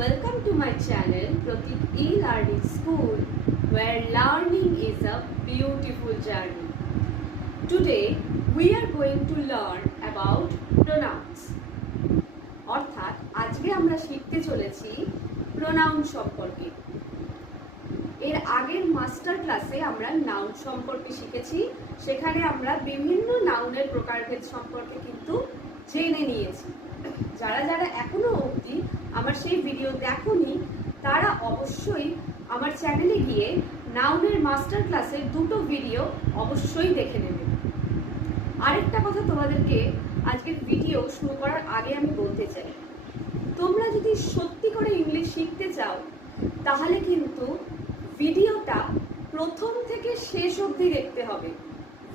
Welcome to my channel Pratik E-Learning School, where learning is a beautiful journey. Today we are going to learn about pronouns. অর্থাৎ আজকে আমরা শিখতে চলেছি pronoun সম্পর্কে। এর আগের মাস্টার ক্লাসে আমরা নাউন সম্পর্কে শিখেছি, সেখানে আমরা বিভিন্ন নাউনের প্রকারভেদ সম্পর্কে কিন্তু জেনে নিয়েছি। যারা যারা এখনো অবধি আমার সেই ভিডিও দেখোনি তারা অবশ্যই আমার চ্যানেলে গিয়ে নাউনের মাস্টার ক্লাসের দুটো ভিডিও অবশ্যই দেখে নেবে। আরেকটা কথা তোমাদেরকে আজকের ভিডিও শুরু করার আগে আমি বলতে চাই, তোমরা যদি সত্যি করে ইংলিশ শিখতে চাও তাহলে কিন্তু ভিডিওটা প্রথম থেকে শেষ অবধি দেখতে হবে।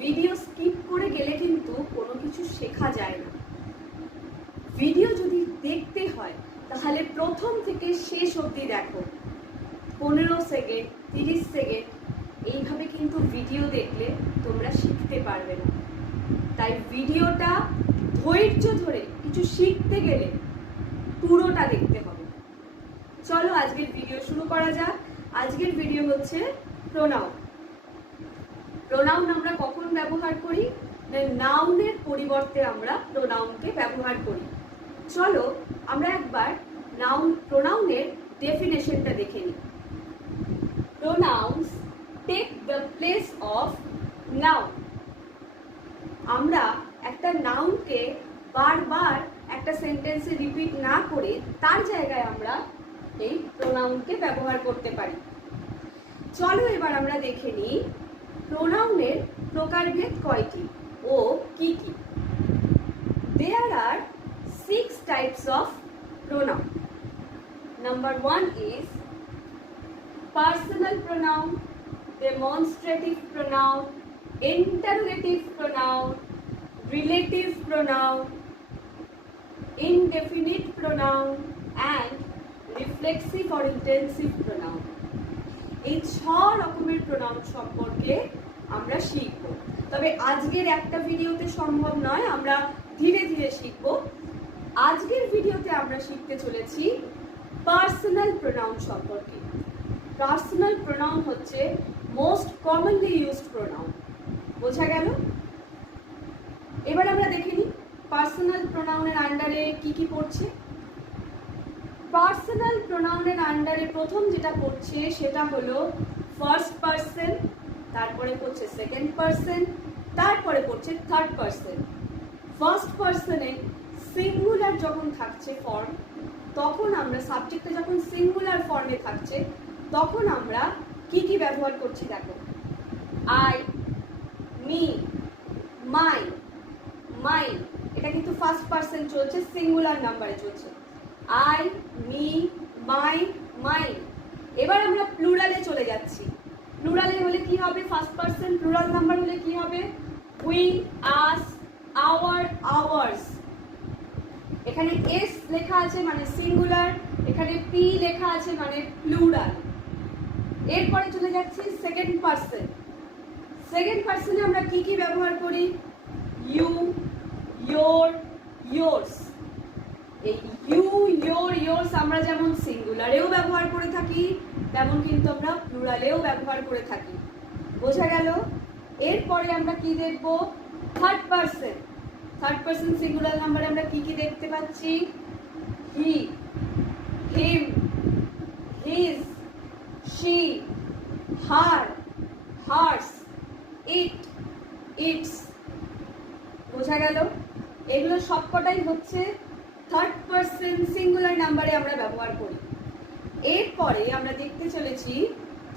ভিডিও স্কিপ করে গেলে কিন্তু কোনো কিছু শেখা যায় না। ভিডিও যদি দেখতে হয় তাহলে প্রথম থেকে শেষ অবধি দেখো। 15 সেকেন্ড 30 সেকেন্ড এইভাবে কিন্তু ভিডিও দেখলে তোমরা শিখতে পারবে না। তাই ভিডিওটা ধৈর্য ধরে কিছু শিখতে গেলে পুরোটা দেখতে হবে। চলো আজকের ভিডিও শুরু করা যাক। আজকের ভিডিও হচ্ছে প্রোনাউন। প্রোনাউন আমরা কখন ব্যবহার করি? নাউনের পরিবর্তে আমরা প্রোনাউনকে ব্যবহার করি। চলো আমরা একবার প্রোনাউনের ডেফিনেশনটা দেখে নিই। Pronouns take the place of noun. আমরা একটা নাউনকে বারবার একটা সেন্টেন্সে রিপিট না করে তার জায়গায় আমরা এই প্রোনাউনকে ব্যবহার করতে পারি। চলো এবার আমরা দেখে নিই প্রোনাউনের প্রকারভেদ কয়টি ও কি কি। There are 6 types of pronoun. Number 1 is personal pronoun, demonstrative pronoun, interrogative pronoun, relative pronoun, indefinite pronoun and reflexive or intensive pronoun. এই 6 রকমের প্রোনাউন সম্পর্কে আমরা শিখব। তবে আজকের একটা ভিডিওতে সম্ভব নয়, আমরা ধীরে ধীরে শিখব। আজকের ভিডিওতে আমরা শিখতে চলেছি পার্সোনাল প্রোনাউন সম্পর্কে। পার্সোনাল প্রোনাউন হচ্ছে মোস্ট কমনলি ইউজড প্রোনাউন। বোঝা গেল? এবার আমরা দেখে নিই পার্সোনাল প্রোনাউনের আন্ডারে কি কি পড়ছে। পার্সোনাল প্রোনাউনের আন্ডারে প্রথম যেটা পড়ছে সেটা হলো ফার্স্ট পারসন, তারপরে পড়ছে সেকেন্ড পারসন, তারপরে পড়ছে থার্ড পারসন। ফার্স্ট পারসনে সিঙ্গুলার যখন থাকছে ফর্ম, তখন আমরা সাবজেক্টটা যখন সিঙ্গুলার ফর্মে থাকছে তখন আমরা কি কি ব্যবহার করছি দেখো। আই, মি, মাই, মাই, এটা কিন্তু ফার্স্ট পারসন চলছে, সিঙ্গুলার নাম্বারে চলছে। আই, মি, মাই, মাই। এবার আমরা প্লুরালে চলে যাচ্ছি। প্লুরালে হলে কি হবে? ফার্স্ট পারসন প্লুরাল নাম্বার হলে কি হবে? We, us, our, ours. এখানে এস লেখা আছে মানে সিঙ্গুলার, এখানে পি লেখা আছে মানে প্লুরাল। এরপরে চলে যাচ্ছি সেকেন্ড পারসন। সেকেন্ড পারসনে আমরা কি কি ব্যবহার করি? You, your, yours. এই ইউ, ইয়োর, ইয়োর্স আমরা যেমন সিঙ্গুলারেও ব্যবহার করে থাকি তেমন কিন্তু আমরা প্লুরালেও ব্যবহার করে থাকি। বোঝা গেল? এরপরে আমরা কি দেখব? Third person. Third person singular নাম্বারে আমরা কি কি দেখতে পাচ্ছি? He, him, his, she, her, hers, it, its. বোঝা গেল? এগুলো সবকটাই হচ্ছে থার্ড পারসন সিঙ্গুলার নাম্বারে আমরা ব্যবহার করি। এরপরে আমরা দেখতে চলেছি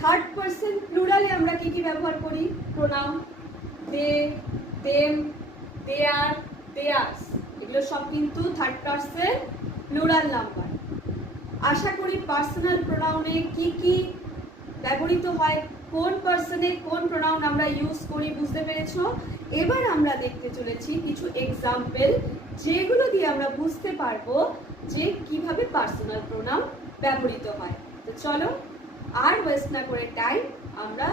থার্ড পারসন প্লুরালে আমরা কি কি ব্যবহার করি প্রোনাউন। দে, দেম, দেয়ার, দেয়ার্স। এগুলো সব কিন্তু থার্ড পারসন প্লুরাল নাম্বার। আশা করি পার্সোনাল প্রোনাউনে কি কি ব্যবহৃত হয়, কোন পার্সনে কোন প্রোনাউন আমরা ইউজ করি বুঝতে পেরেছো। এবার আমরা দেখতে চলেছি কিছু এক্সাম্পল, যেগুলো দিয়ে আমরা বুঝতে পারবো যে কিভাবে পার্সোনাল প্রোনাউন ব্যবহৃত হয়। তো চলো আর ওয়েস্ট না করে টাইম আমরা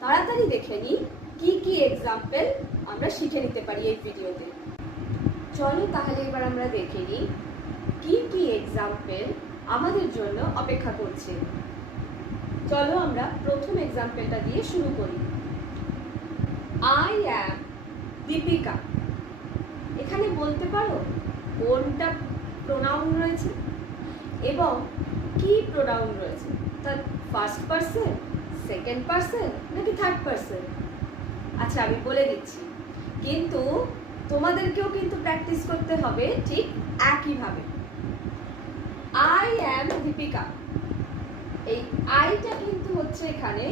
তাড়াতাড়ি দেখে নিই কি কি এক্সাম্পল আমরা শিখে নিতে পারি এই ভিডিওতে। চলো তাহলে এবার আমরা দেখে নিই কি কি এক্সাম্পল আমাদের জন্য অপেক্ষা করছে। চলো আমরা প্রথম এক্সাম্পলটা দিয়ে শুরু করি। I am Deepika. এখানে বলতে পারো কোনটা প্রোনাউন রয়েছে এবং কি প্রোনাউন রয়েছে, তার ফার্স্ট পারসন, সেকেন্ড পারসন নাকি থার্ড পারসন? আচ্ছা আমি বলে দিচ্ছি, কিন্তু তোমাদেরকেও কিন্তু প্র্যাকটিস করতে হবে ঠিক একইভাবে। আই অ্যাম দীপিকা, এই আইটা কিন্তু হচ্ছে এখানে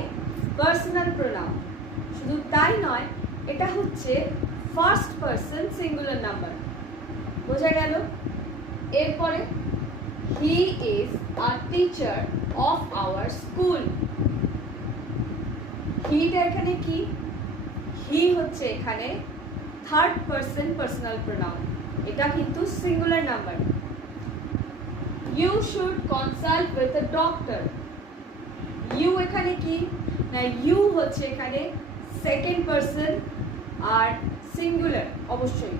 পার্সোনাল প্রোনাউন। শুধু তাই নয়, এটা হচ্ছে ফার্স্ট পারসন সিঙ্গুলার নাম্বার। বোঝা গেল? এরপরে he is a teacher of our school. হিটা এখানে কি? হি হচ্ছে এখানে থার্ড পারসন পার্সোনাল প্রোনাউন, এটা কিন্তু singular number. You should consult with a doctor. You এখানে কি? না, ইউ হচ্ছে এখানে সেকেন্ড পারসন আর সিঙ্গুলার অবশ্যই।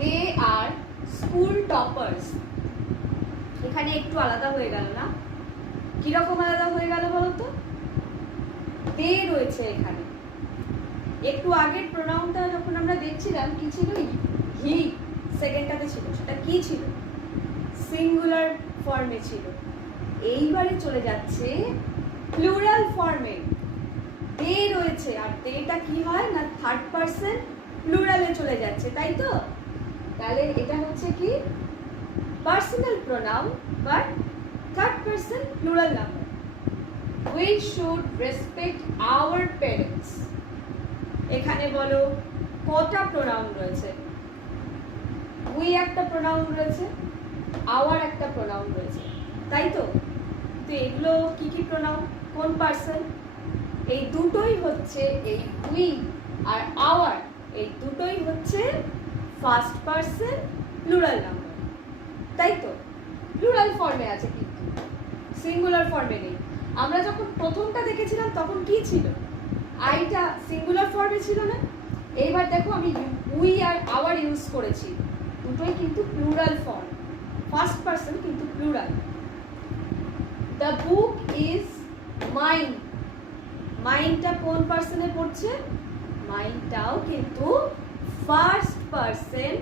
দে আর স্কুল টপার্স। এখানে একটু আলাদা হয়ে গেল না? কিরকম আলাদা হয়ে গেল বলতো? দে রয়েছে এখানে। একটু আগের প্রোনাউনটা যখন আমরা দেখছিলাম কি ছিল? হি সেকেন্ডটাতে ছিল, সেটা কি ছিল? সিঙ্গুলার ফর্মে ছিল। এইবারে চলে যাচ্ছে প্লুরাল ফর্মে। দে রয়েছে, আর দেটা কি হয় না থার্ড পারসন প্লুরালে চলে যাচ্ছে, তাই তো? তাহলে এটা হচ্ছে কি personal pronoun but third person plural number. We should respect our parents. এখানে বলো কটা প্রোনাউন রয়েছে? উই একটা প্রোনাউন রয়েছে, আওয়ার একটা প্রোনাউন রয়েছে, তাই তো? তো এগুলো কি কি প্রোনাউন, কোন পারসন? এই দুটোই হচ্ছে, এই উই আর আওয়ার এই দুটোই হচ্ছে ফার্স্ট পারসন প্লুরাল নাম্বার, তাই তো? প্লুরাল ফর্মে আছে কিন্তু সিঙ্গুলার ফর্মে নেই। আমরা যখন প্রথমটা দেখেছিলাম তখন কি ছিল? আইটা সিঙ্গুলার ফর্মে ছিল না? এইবার দেখো আমি উই আর আওয়ার ইউজ করেছি, দুটোই কিন্তু প্লুরাল ফর্ম, ফার্স্ট পারসন কিন্তু plural. The book is mine. মাইনটা কোন পারসনে পড়ছে? মাইনটাও কিন্তু ফার্স্ট পারসন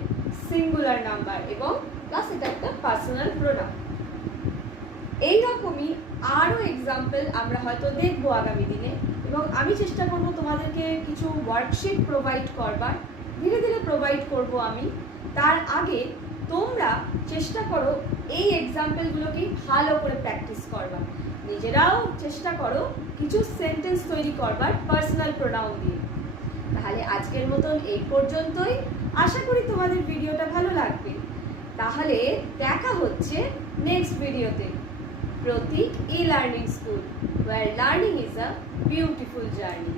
সিঙ্গুলার নাম্বার এবং প্লাস এটা একটা পার্সোনাল প্রোনাউন। এইরকমই আরো এক্সাম্পল আমরা হয়তো দেখবো আগামী দিনে, এবং আমি চেষ্টা করব তোমাদেরকে কিছু ওয়ার্কশিট প্রোভাইড করবার, ধীরে ধীরে প্রোভাইড করব আমি। তার আগে তোমরা চেষ্টা করো এই এক্সাম্পলগুলোকে ভালো করে প্র্যাকটিস করবার, নিজেরাও চেষ্টা করো কিছু সেন্টেন্স তৈরি করবার পার্সোনাল প্রোনাউন দিয়ে। তাহলে আজকের মতন এই পর্যন্তই। আশা করি তোমাদের ভিডিওটা ভালো লাগবে। তাহলে দেখা হচ্ছে নেক্সট ভিডিওতে। Pratik e learning school, where learning is a beautiful journey.